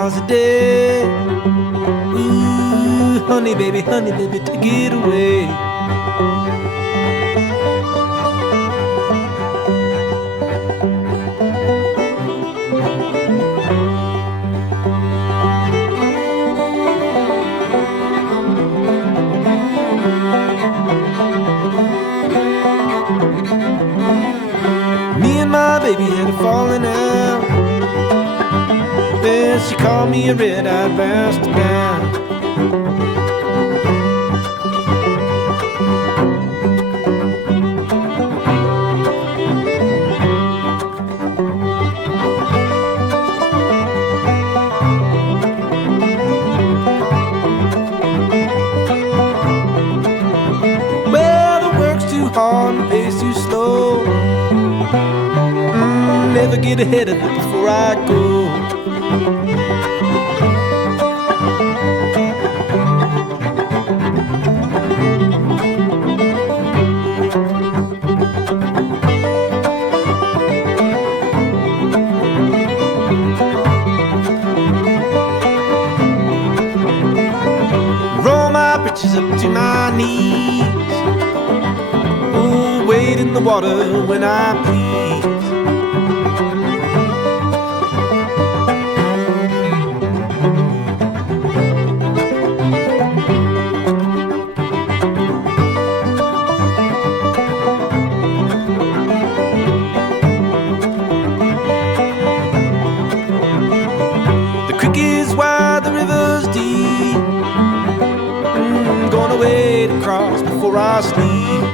miles a day. Ooh, honey baby, take it away. Me and my baby had a falling out. Then she called me a red-eyed bastard man. Well, the work's too hard and the pace too slow. Never get ahead of it before I go. Roll my britches up to my knees. Oh, wade in the water when I please. The creek is wide, the river's deep. Gonna wade across before I sleep.